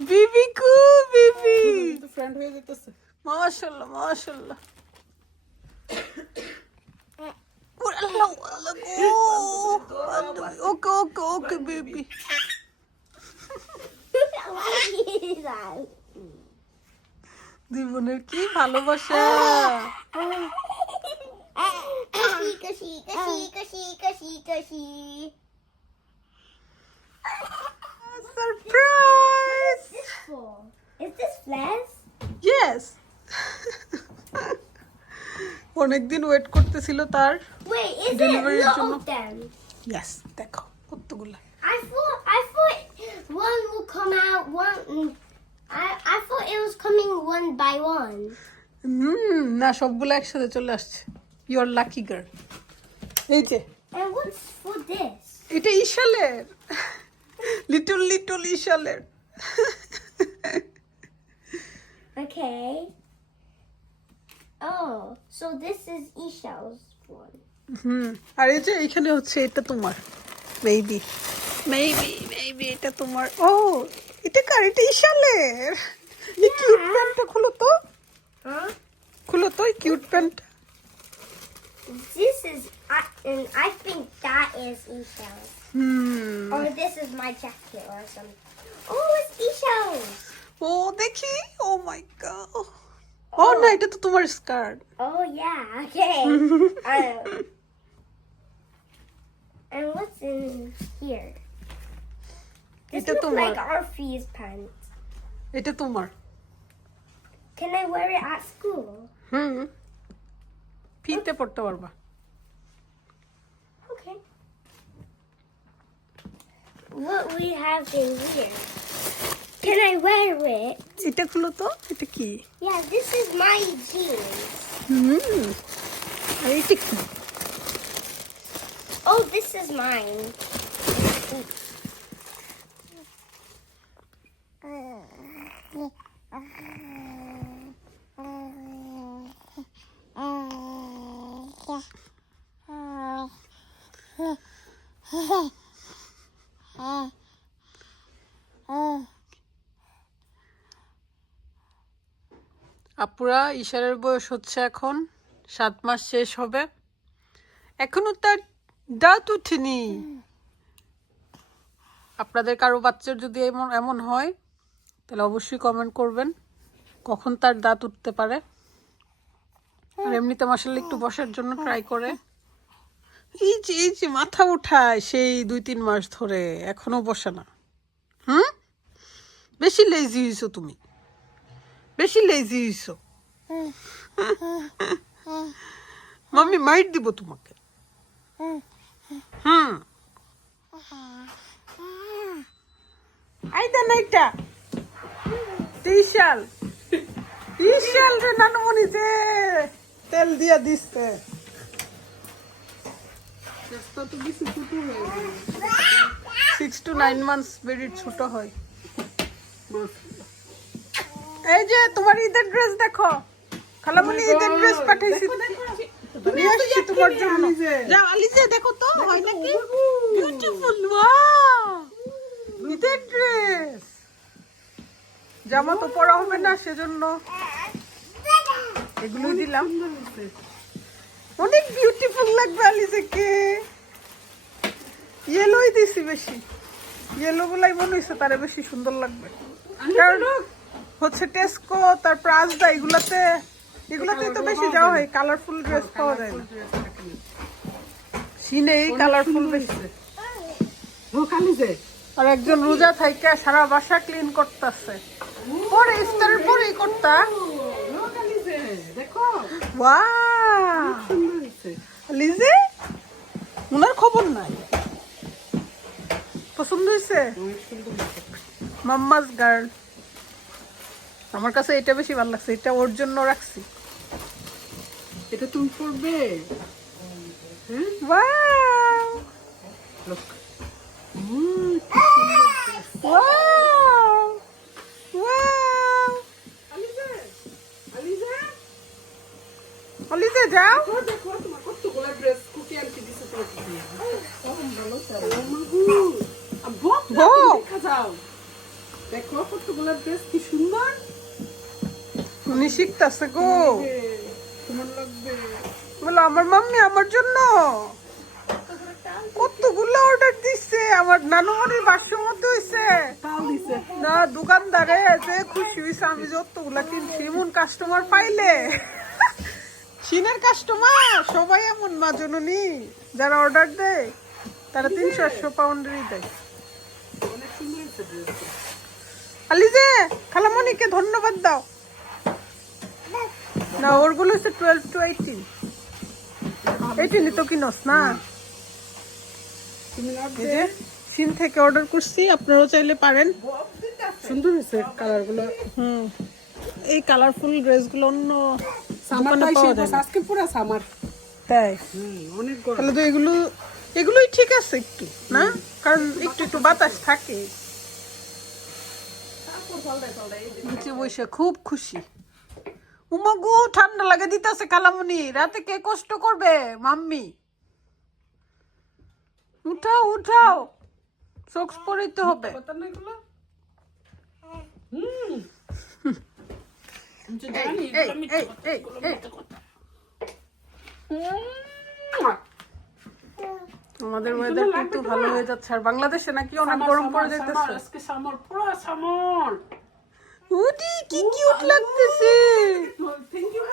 বিবি কু বিবি তো ফ্রেন্ড হয়ে যেতেছে। মাশাআল্লাহ মাশাআল্লাহ আল্লাহ আল্লাহ ওকে ওকে ওকে বেবি দুই বোনের কি ভালোবাসা surprise Is this flares? Yes অনেকদিন ওয়েট করতেছিল তার Wait, is Delivery it lot জন্য। of them? ইয়েস দেখো কতগুলা I thought one will come out one. I thought it was coming one by one. না সবগুলো একসাথে চলে আসছে ইউ আর লাকি গার্ল এই যে And what's for this? এটা ইশালের লিটল লিটল ইশালের Okay. Oh, so this is Ishal's one. আর এই যে এখানে হচ্ছে এটা তোমার মেবি মেবি এটা তোমার ও এটা কার এটা ইশালের এই কিউট প্যান্টটা খুলো তো Huh? খুলো তো এই cute pant This is, and I think that is Ishal's. Or this is my jacket or something. Oh, it's Ishal's. ও দেখি ও মাই গড ও না এটা তো তোমার skirt Oh yeah, okay. And what's in here? This Ito looks tumor. like Arfie's pants. এটা তোমার Can I wear it at school? ফিতে পড়তে পারবা Okay. What we have in here? Can I wear it? এটা খুলো তো এটা কি Yeah, this is my jeans. আর এটা কি Oh, this is mine. আপুরা ইশারের বয়স হচ্ছে এখন 7 মাস শেষ হবে এখনো তার দাঁত উঠেনি আপনাদের কারো বাচ্চার যদি এমন হয় তাহলে অবশ্যই কমেন্ট করবেন কখন তার দাঁত উঠতে পারে আর এমনিতে মাশাআল্লাহ একটু বসার জন্য ট্রাই করে এই যে মাথা উঠায় সেই 2-3 মাস ধরে এখনো বসে না বেশি লেজি হইছো তুমি বেশি লেজি হইছো মাম্মি মাইট দিব তোমাকে আইদা নাইটা ইশাল রে নানমনি যে তেল দিয়া দিছে চেষ্টা তো বেশি ছোট হয়ে গেল। 6 to 9 months বেবি ছোট হয় এই যে তোমার ঈদের ড্রেস দেখো খালামণি ঈদের ড্রেস পাঠাইছি নিয়ে আসছি তোমার জন্য যাও আলিজে দেখো তো হয় নাকি বিউটিফুল ওয়াও ঈদের ড্রেস জামা তো পরা হবে না সেজন্য এগুলোই দিলাম অনেক বিউটিফুল লাগবে আলিজেকে ইয়েলোই দিছি বেশি ইয়েলো গুলাই মনে হয়েছে তারে বেশি সুন্দর লাগবে কারণ হচ্ছে টেস্কো তারপর আজদা এগুলাতে তো বেশি যাওয়া হয় কালারফুল ড্রেস পাওয়া যায় না সিনে কালারফুল বেশি খালি যে আর একজন রোজা থাইকা সারা বাসা ক্লিন করতেছে পরে ইফতারের পরেই করতা খালি যে দেখো ওয়াও সুন্দর হয়েছে। লিজে উনার খবর নাই পছন্দ হয়েছে অনেক সুন্দর হয়েছে। মাম্মাস গার্ল আমার কাছে এটা বেশি ভালো লাগছে এটা ওর জন্য রাখছি এটা তুমি পড়বে ওয়াও লোক ওয়াও ওয়াও অলিজে যাও দেখো তোমার কতগুলো ড্রেস কুটি আনতে দিছে তোমাকে ভালো চাও বউ দেখা যাও দেখো কতগুলো ড্রেস কি সুন্দর। উনি শিখতেছে গো। তোমার লাগবে। বলো আমার মাম্মি আমার জন্য কতগুলো অর্ডার দিচ্ছে। আমার নানুমনির বাসর মধ্যে হইছে। তাও দিছে। না দোকানদারে যে খুশি হয়েছে আমি যতগুলা কিনছি। এমন কাস্টমার পাইলে চীনের কাস্টমার সবাই এমন মা জননী যারা অর্ডার দেয় তারা 300-800 পাউন্ডেরই দেয়। অনেক সুন্দর হয়েছে ড্রেসটা। আলিজে খালামণিকে ধন্যবাদ দাও। না ওরগুলো হচ্ছে 12 to 18। 18 তো কিনস না। তুমি লাগবে। এই যে চীন থেকে অর্ডার করছি, আপনারাও চাইলে পারেন। সুন্দর হয়েছে কালারগুলো। এই কালারফুল ড্রেসগুলো অন্য সামার দোকানে পাওয়া যায় না। আজকে পুরো সামার। তাই অনেক গরম। তাহলে তো এগুলোই ঠিক আছে একটু না, কারণ একটু একটু বাতাস থাকে। নিচে বসে খুব খুশি। উমাগু ঠান্ডা লাগে দিতেছে কালামণি। রাতে কে কষ্ট করবে মাম্মি? উঠাও উঠাও, সক্স পরিতে হবে। কথা না এগুলো। এই, এই, এই, এই। আমাদের ওয়েদার কিন্তু ভালো হয়ে যাচ্ছে। আর বাংলাদেশে নাকি অনেক গরম পড়ে যাইতেছে। আজকে সামার পুরো সামার। উডি কি কিউট লাগতেছে। Thank you